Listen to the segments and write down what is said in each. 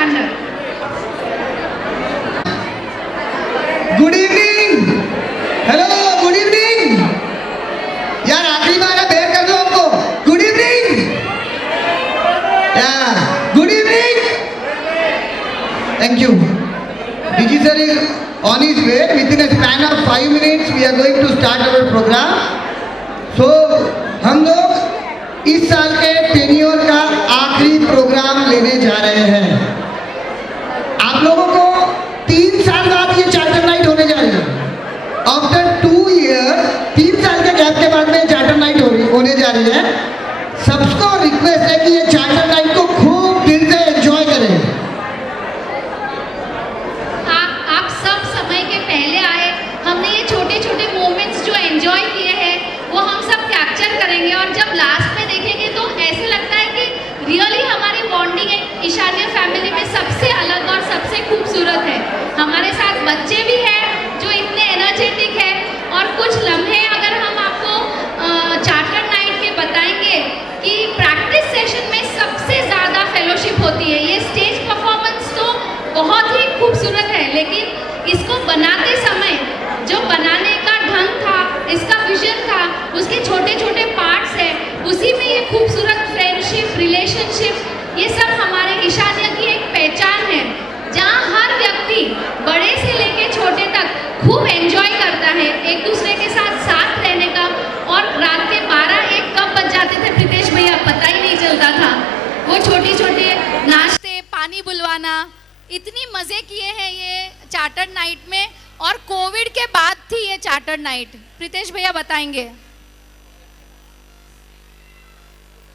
Standard. Good evening, hello good evening. यार आखिरी बार है, बेर कर दो हमको। गुड इवनिंग, यार good evening. Thank you. DG sir is on his way. Within a span of 5 minutes we are going to start our program. So हम लोग इस साल के टेन्योर का आखिरी प्रोग्राम लेने जा रहे हैं। आप लोगों को 3 साल बाद ये चार्टर नाइट होने जा रही है। आफ्टर 2 ईयर, 3 साल के गैप के बाद में चार्टर नाइट होने जा रही है। सबको रिक्वेस्ट है कि ये चार्टर नाइट को खूब दिल से एंजॉय करें। और जब लास्ट में देखेंगे तो ऐसे लगता है कि रियली हमारी बॉन्डिंग एक ईशान्य फैमिली में सबसे अलग और सबसे खूबसूरत है। हमारे साथ बच्चे भी हैं जो इतने एनर्जेटिक है। और कुछ लम्हे अगर हम आपको चार्टर नाइट के बताएंगे कि प्रैक्टिस सेशन में सबसे ज़्यादा फेलोशिप होती है। ये स्टेज परफॉर्मेंस तो बहुत ही खूबसूरत है, लेकिन इसको बनाते समय जो बनाने का ढंग था, इसका विजन था, उसके छोटे छोटे पार्ट्स हैं, उसी में ये खूबसूरत फ्रेंडशिप, रिलेशनशिप, ये सब हमारे ईशान्य की एक पहचान है, जहाँ हर व्यक्ति बड़े से लेके छोटे तक खूब एंजॉय करता है एक दूसरे के साथ साथ रहने का। और रात के 12-1 कब बज जाते थे प्रीतेश भैया, पता ही नहीं चलता था। वो छोटे छोटे नाश्ते, पानी बुलवाना, इतनी मज़े किए हैं ये चार्टर नाइट में। और कोविड के बाद थी ये चार्टर नाइट। प्रीतेश भैया बताएंगे।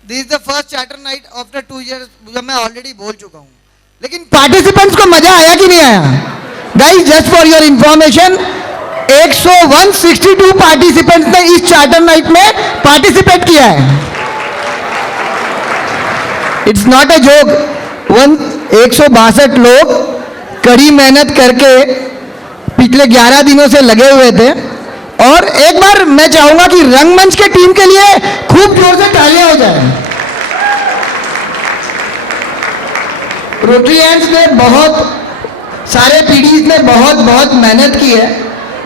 This is the first charter night after 2 इयर्स, जो मैं ऑलरेडी बोल चुका हूँ। लेकिन पार्टिसिपेंट्स को मजा आया कि नहीं आया? Guys, just for your information, 162 पार्टिसिपेंट्स ने इस चार्टर नाइट में पार्टिसिपेट किया है। It's not a joke. 162 लोग कड़ी मेहनत करके पिछले 11 दिनों से लगे हुए थे। और एक बार मैं चाहूंगा कि रंगमंच के टीम के लिए खूब जोर से तालियां हो जाए। रोटरियंस ने बहुत सारे पीडीज ने बहुत मेहनत की है।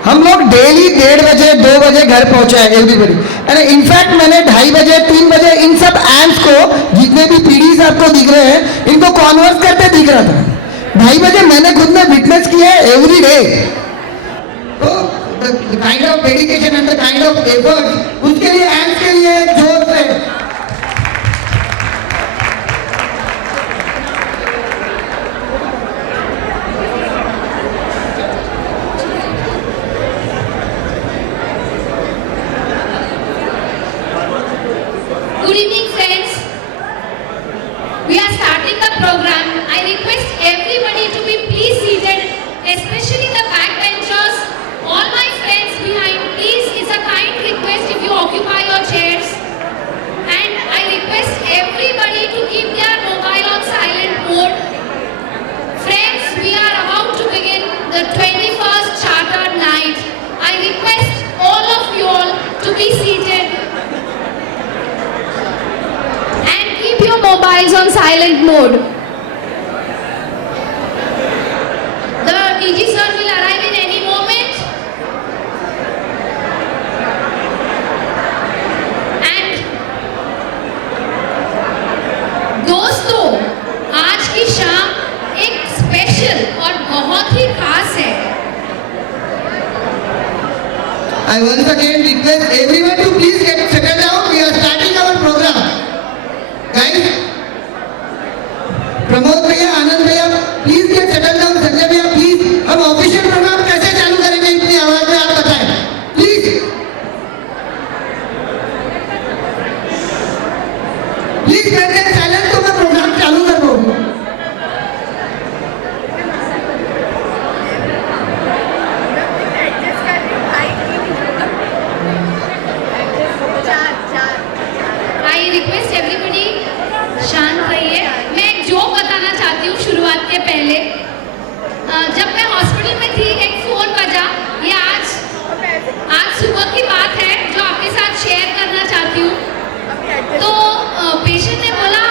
हम लोग डेली 1:30 बजे 2 बजे घर पहुंचे हैं एवरीबडी। अरे इनफैक्ट मैंने 2:30 बजे 3 बजे इन सब एंड्स को, जितने भी पीडीज आपको दिख रहे हैं, इनको कॉन्वर्स करते दिख रहा था। 2:30 बजे मैंने खुद ने विटनेस किया है एवरी डे। तो the kind of dedication and the kind of effort, उसके लिए एंड्स के लिए जोर से Good evening friends. We are starting the program. I request everybody to be please seated, especially the backbenchers. All my friends behind, please, it's a kind request if you occupy your chairs. And I request everybody to keep their mobile on silent mode. Friends, we are about to begin the 21st Charter Night. I request all of you all to be seated and keep your mobiles on silent mode. The DG sir will arrive in any moment. And दोस्तों, आज की शाम एक स्पेशल और बहुत ही खास है। I once again request everyone to please get settled down. We are starting our program. Guys, Pramod भैया, आनंद भैया, please get settle down. Sanjay भैया प्लीज, हम ऑफिशियल प्रोग्राम कैसे चालू करेंगे इतनी आवाज में, आप बताएं प्लीज। प्लीज बैठे साइलेंट, तो मैं प्रोग्राम चालू कर रहा हूँ। I request everybody शांत रहिए। मैं एक जोक बताना चाहती हूँ शुरुआत के पहले। जब मैं हॉस्पिटल में थी, एक फोन बजा। ये आज सुबह की बात है जो आपके साथ शेयर करना चाहती हूँ। तो पेशेंट ने बोला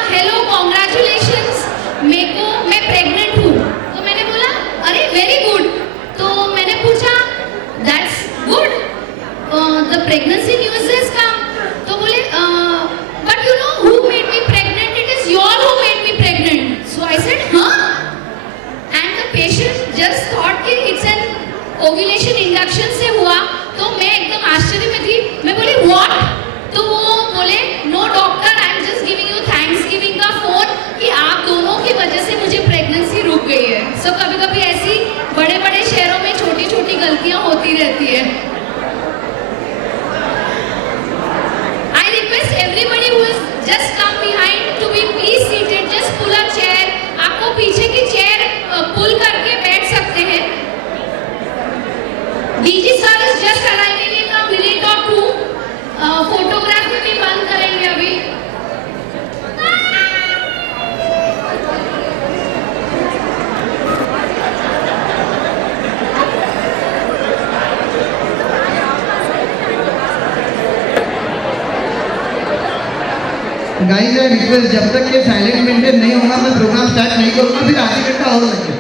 गाइस आई रिक्वेस्ट, जब तक ये साइलेंट मेंटेन नहीं होगा मैं प्रोग्राम स्टार्ट नहीं करूँगा, फिर आधे घंटा और लगे।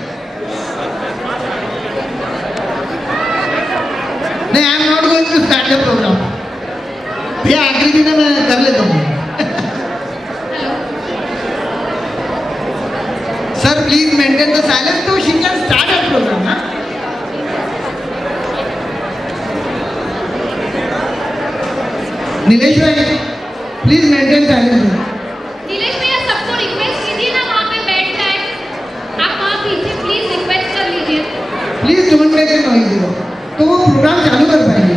नहीं, I am not going to start the programme. ये आखिरी दिन है, मैं कर लेता हूँ। Sir please maintain the silence, तो she can start the programme ना। नीलेश भाई प्लीज मेंटेन साइलेंस। नीलेश भैया सबको रिक्वेस्ट कीजिए ना वहाँ पे बैठ जाए, आप वहाँ पीछे प्लीज रिक्वेस्ट कर लीजिए। Please don't make a noise, तो वो प्रोग्राम चालू कर पाएंगे।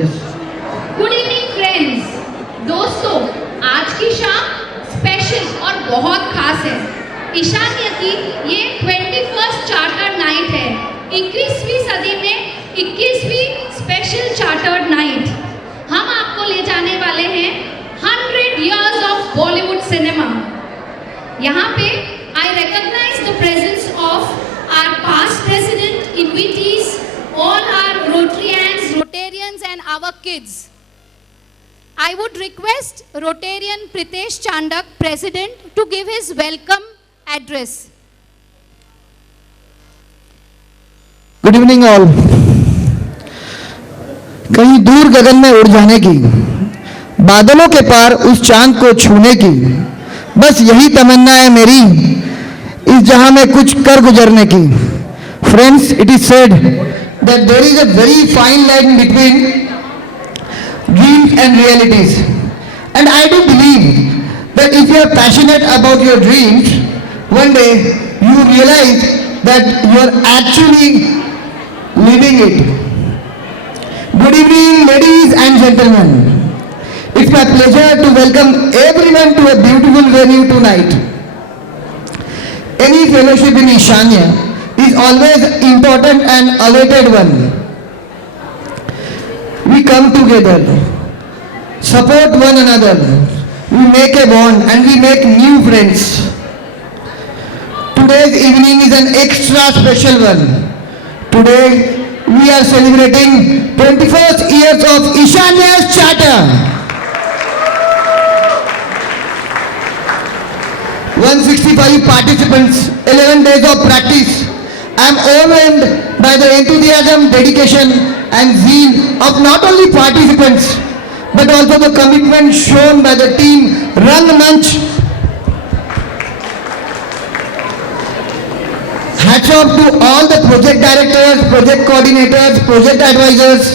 यस। गुड इवनिंग फ्रेंड्स, दोस्तों आज की शाम स्पेशल और बहुत खास है। ईशान्य की ये 21st चार्टर नाइट है, 21वीं सदी में 21वीं स्पेशल चार्टर्ड नाइट। हम आपको ले जाने वाले हैं 100 years ऑफ बॉलीवुड सिनेमा। यहाँ पे I recognise the presence of our past president, invitees, all our Rotarians, Rotarians and our kids. I would request Rotarian Pritesh Chandak, President, to give his welcome address. Good evening all. कहीं दूर गगन में उड़ जाने की, बादलों के पार उस चांद को छूने की, बस यही तमन्ना है मेरी इस जहां में कुछ कर गुजरने की। Friends, it is said that there is a very fine line between dreams and realities, and I do believe that if you are passionate about your dreams, one day you realize that you are actually living it. Good evening, ladies and gentlemen. It's my pleasure to welcome everyone to a beautiful venue tonight. Any fellowship in Ishanya is always important and awaited one. We come together, support one another, we make a bond and we make new friends. Today's evening is an extra special one. Today we are celebrating 21st years of Ishanya's Charter. 165 participants, 11 days of practice. I am overwhelmed by the enthusiasm, dedication and zeal of not only participants but also the commitment shown by the team Rangmanch. Hats off to all the project directors, project coordinators, project advisors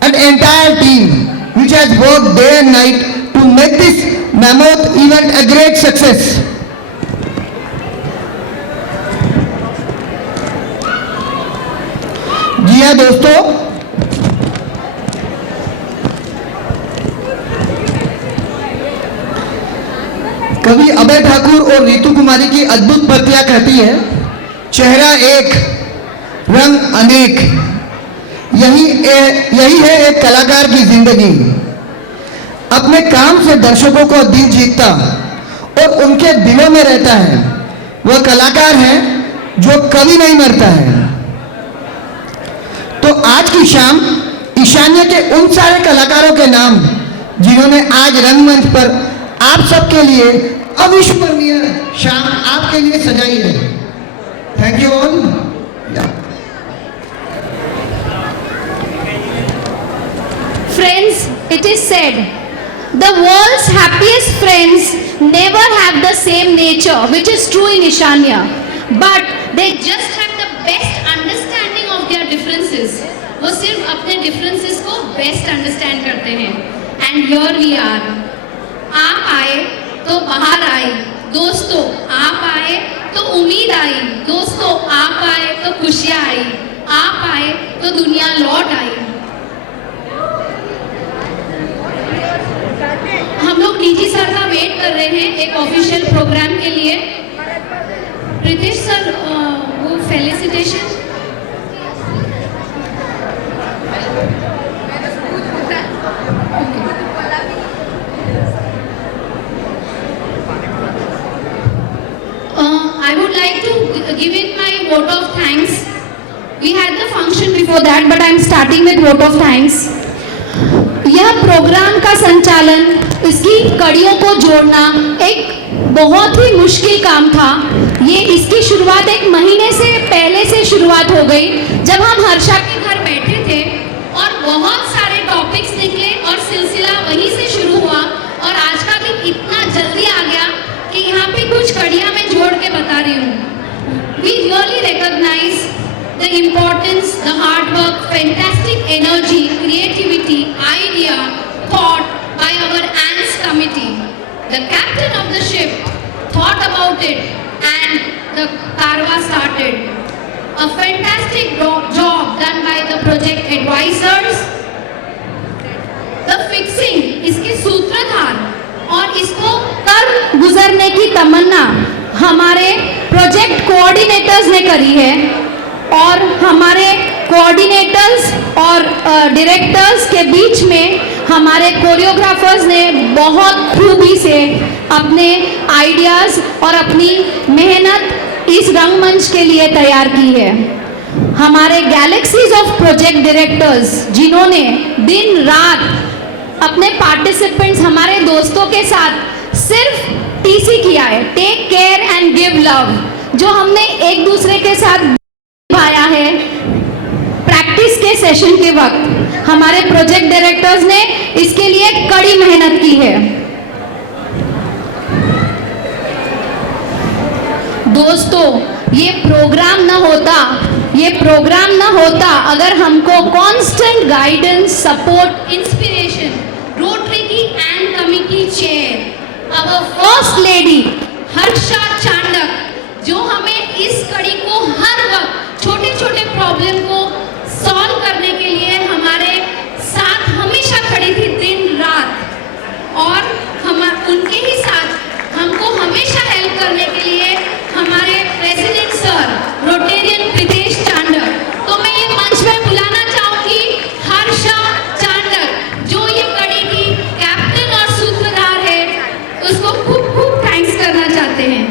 and entire team which has worked day and night to make this mammoth event a great success. जी हाँ दोस्तों, कवि अभय ठाकुर और रीतू कुमारी की अद्भुत प्रतिया कहती है, चेहरा एक रंग अनेक, यही है एक कलाकार की जिंदगी। अपने काम से दर्शकों को दिल जीतता और उनके दिलों में रहता है, वह कलाकार है जो कभी नहीं मरता है। तो आज की शाम ईशान्य के उन सारे कलाकारों के नाम जिन्होंने आज रंगमंच पर आप सबके लिए अविस्मरणीय शाम आपके लिए सजाई है। Thank you all. Friends, it is said, the world's happiest friends never have the same nature, which is true in Ishanya, but they just have the best understanding of their differences. वो सिर्फ अपने differences को best understand करते हैं। And here we are. आप आए तो बाहर आई, दोस्तों आप आए तो उम्मीद आई, दोस्तों आप आए तो खुशियाँ आई, आप आए तो दुनिया लौट आई। हम लोग डीजी सर का वेट कर रहे हैं एक ऑफिशियल प्रोग्राम के लिए। प्रीतेश सर, वो felicitation. I would like to give in my vote of thanks. We had had the function before that, but I am starting with vote of thanks. यह प्रोग्राम का संचालन, इसकी कड़ियों को जोड़ना एक बहुत ही मुश्किल काम था। ये इसकी शुरुआत एक महीने से पहले से शुरुआत हो गई, जब हम हर्षा के घर बैठे थे और बहुत सारे टॉपिक्स निकले और सिलसिला वहीं से शुरू हुआ और आज का दिन इतना जल्दी आ गया कि यहाँ पे कुछ कड़ियाँ मैं जोड़ के बता रही हूँ। We really recognize the importance, the hard work, fantastic energy, creativity, idea, thought by our ANS committee. The captain of the ship thought about it and the Karwa started. A fantastic job done by the project advisors. The fixing, इसके सूत्रधार और इसको कर गुजरने की तमन्ना हमारे project coordinators ने करी है और हमारे कोऑर्डिनेटर्स और डायरेक्टर्स के बीच में हमारे कोरियोग्राफर्स ने बहुत खूबी से अपने आइडियाज़ और अपनी मेहनत इस रंगमंच के लिए तैयार की है। हमारे गैलेक्सीज ऑफ प्रोजेक्ट डायरेक्टर्स जिन्होंने दिन रात अपने पार्टिसिपेंट्स हमारे दोस्तों के साथ सिर्फ टीसी किया है, take care and give love, जो हमने एक दूसरे के साथ निभाया है प्रैक्टिस के सेशन के वक्त। हमारे प्रोजेक्ट डायरेक्टर्स ने इसके लिए कड़ी मेहनत की है। दोस्तों, ये प्रोग्राम ना होता अगर हमको constant guidance, support, inspiration Rotary की and committee chair our first lady Harsha Chandak, जो हमें इस कड़ी को हर वक्त छोटे छोटे प्रॉब्लम को सॉल्व करने के लिए हमारे साथ हमेशा खड़ी थी दिन रात, और हम उनके ही साथ हमको हमेशा हेल्प करने के लिए हमारे प्रेसिडेंट सर रोटेरियन प्रीतेश चांडक। तो मैं ये मंच में बुलाना चाहूंगी हर्षा चांडक, जो ये कड़ी की कैप्टन और सूत्रधार है, उसको खूब खूब थैंक्स करना चाहते हैं।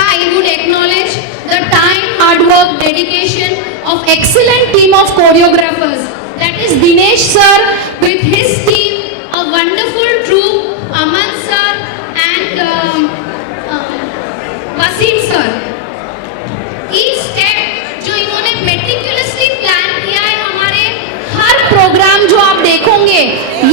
I would acknowledge the time, hard work, dedication of excellent team of choreographers. That is Dinesh sir with his team, a wonderful troupe, Aman sir and Wasim sir. Each step जो इन्होंने meticulously plan किया है, हमारे हर प्रोग्राम जो आप देखोगे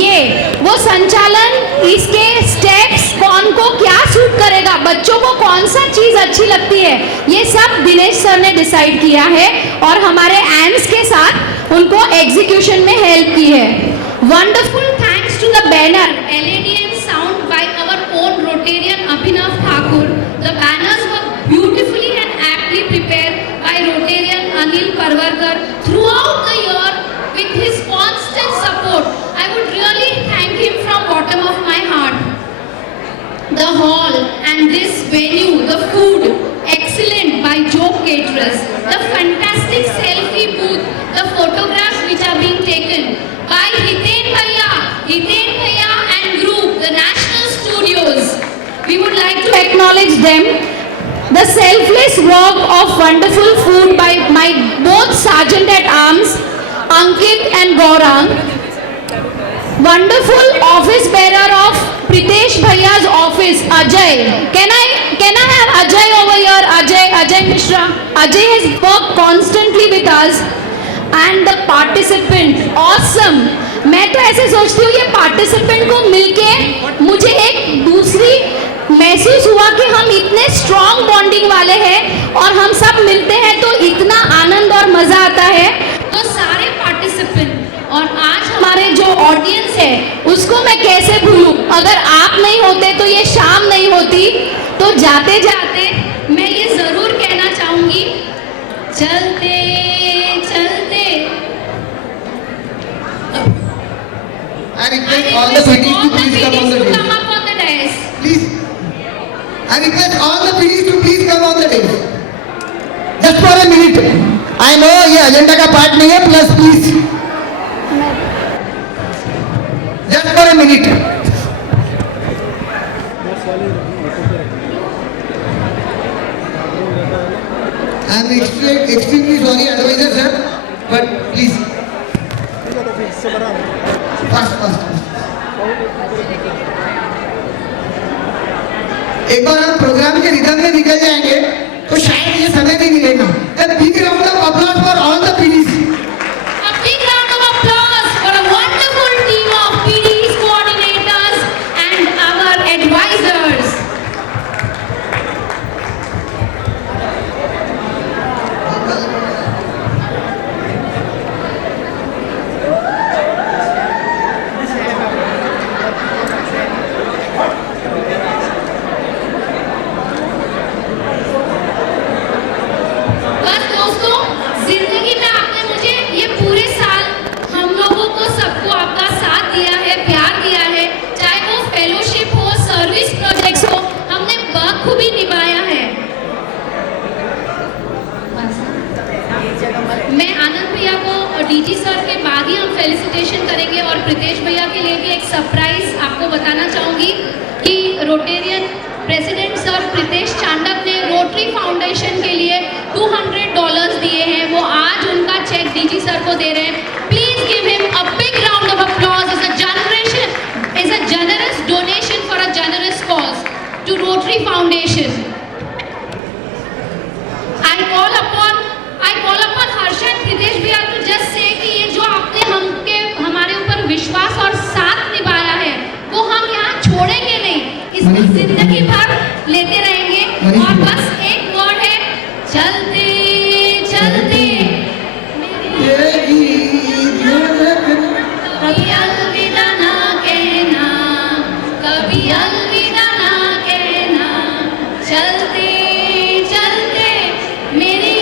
ये वो संचालन, इसके स्टेप्स कौन को क्या सूट करेगा, बच्चों को कौन सा चीज अच्छी लगती है, ये सब दिनेश सर ने डिसाइड किया है और हमारे एंड्स के साथ उनको एग्जीक्यूशन में हेल्प की है। Wonderful thanks to the banner LED and sound by our own Rotarian Abhinav Thakur. The banners were beautifully and aptly prepared by Rotarian Anil Parvarkar throughout the year with his constant support. I would really thank him from bottom of my heart. The hall and this venue, the food, excellent by Joke Caterers. The fantastic selfie booth, the photographs which are being taken by Hiten Bhaiya and group, the National Studios. We would like to acknowledge them. The selfless work of wonderful food by my both Sergeant at Arms, Ankit and Gaurang. Wonderful office bearer of Pritesh Bhaiya's office, Ajay. Can I have Ajay over here? Ajay Mishra. Ajay has worked constantly with us. And the participant, awesome. मैं तो ऐसे सोचती हूँ ये पार्टिसिपेंट को मिलके मुझे एक दूसरी महसूस हुआ कि हम इतने स्ट्रॉन्ग बॉन्डिंग वाले हैं और हम सब मिलते हैं तो इतना आनंद और मजा आता है। तो सारे पार्टिसिपेंट और आज हमारे जो ऑडियंस है उसको मैं कैसे भूलूं। अगर आप नहीं होते तो ये शाम नहीं होती। तो जाते जाते मैं ये जरूर कहना चाहूंगी, चलते चलते I request all the PDs to please come on the dais. come up on the dais. Please. I request all the PDs to please come on the dais. Just for a minute. I know ये agenda का part नहीं है, plus please. Just for a minute. I am I'm extremely sorry, advisor sir, but please. Fast. एक बार हम प्रोग्राम के रिदम में निकल जाएंगे तो शायद ये समय नहीं मिलेगा. A big round of applause for all the PDs. A big round of applause for a wonderful team of PDs, coordinators and our advisors. बस दोस्तों, जिंदगी में आपने मुझे ये पूरे साल हम लोगों को सबको आपका साथ दिया है, प्यार दिया है, चाहे वो फेलोशिप हो, सर्विस प्रोजेक्ट्स हो, हमने बखूबी निभाया है. मैं आनंद भैया को डीजी सर के बाद ही हम फेलिसिटेशन करेंगे और प्रीतेश भैया के लिए भी एक सरप्राइज आपको बताना चाहूँगी कि रोटेरियन प्रेसिडेंट सर प्रीतेश चांडक ने रोटरी फाउंडेशन के लिए $200 दिए हैं. वो आज उनका चेक डीजी सर को दे रहे हैं. Please give him a big round of applause as a generous donation for a generous cause to Rotary foundation. I call upon Harsha and Pritesh भैया to just say कि ये जो आपने हमारे ऊपर विश्वास और साथ निभाया है वो हम यहाँ छोड़ेंगे नहीं, इसको जिंदगी भर लेते रहेंगे. और बस एक वर्ड है, चलते चलते कभी अलविदा ना कहना, कभी अलविदा ना कहना, चलते चलते मेरी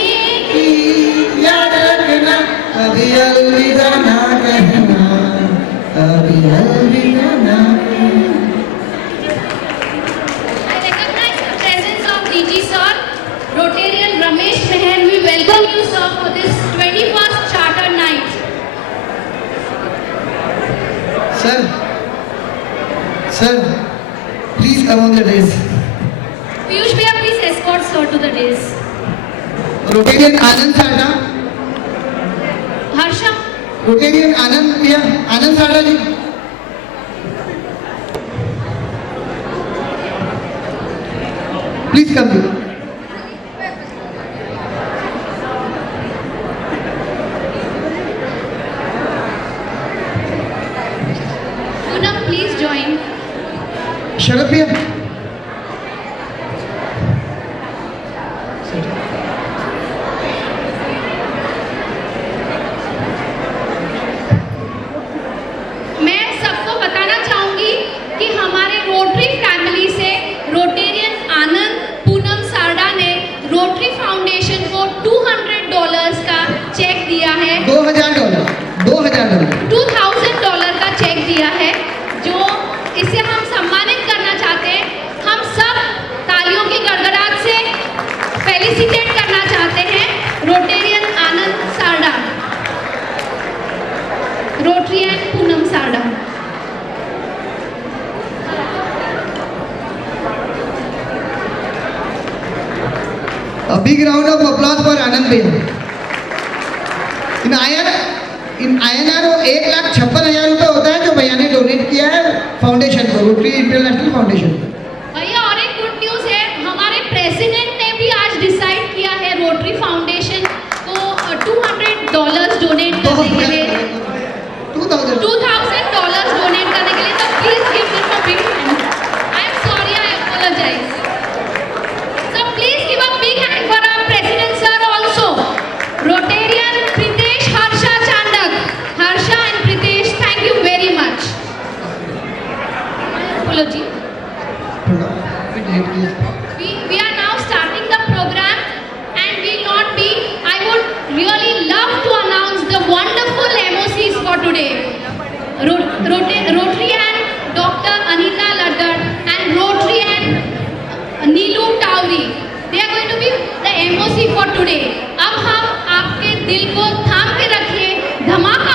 याद रखना, कभी अलविदा ना कहना, कभी अलविदा ना कहना. I recognize the presence of DG sir, Rotarian Ramesh Meher. We welcome you sir for this 21st Charter Night. Sir, please come on the dais. Piyush Bhaiya, please escort sir to the dais. Rotarian Anand Sarda, Harsha, Rotarian Anand भैया, आनंद साड़ा जी. Please come here. Poonam, please join. शरद भैया. मैं सबको बताना चाहूंगी कि हमारे rotary family से रोटेरियन आनंद पूनम सारडा ने रोटरी फाउंडेशन को $200 का चेक दिया है. $2,000. $2,000 का चेक दिया है, जो इसे हम सम्मानित करना चाहते हैं. हम सब तालियों की गड़गड़ाहट से फेलिसिटेट करना चाहते हैं रोटेरियन आनंद सारडा, रोटरियन Poonam Sarda. A big round of applause for Anand भैया. इन INR वो 1,56,000 रुपये होता है जो भैया ने डोनेट किया है फाउंडेशन को, रोटरी इंटरनेशनल फाउंडेशन को. भैया और एक गुड न्यूज़ है, हमारे प्रेसिडेंट ने भी आज डिसाइड किया है रोटरी फाउंडेशन को $200 डोनेट करने के लिए, $2,000 डोनेट करने के लिए. तो please give him a big hand. I am sorry, I apologise. So please give a big hand for our president sir also. Rotarian Pritesh Harsha Chandak. Harsha and Pritesh, thank you very much. Apology. We are now starting the program and will not be. I would really love to announce the wonderful MOCs for today. Rotarian Dr. Anita Laddar and Rotarian Neelu Tawari, they are going to be the MOC for today. अब हम आपके दिल को थाम के रखिए, धमाका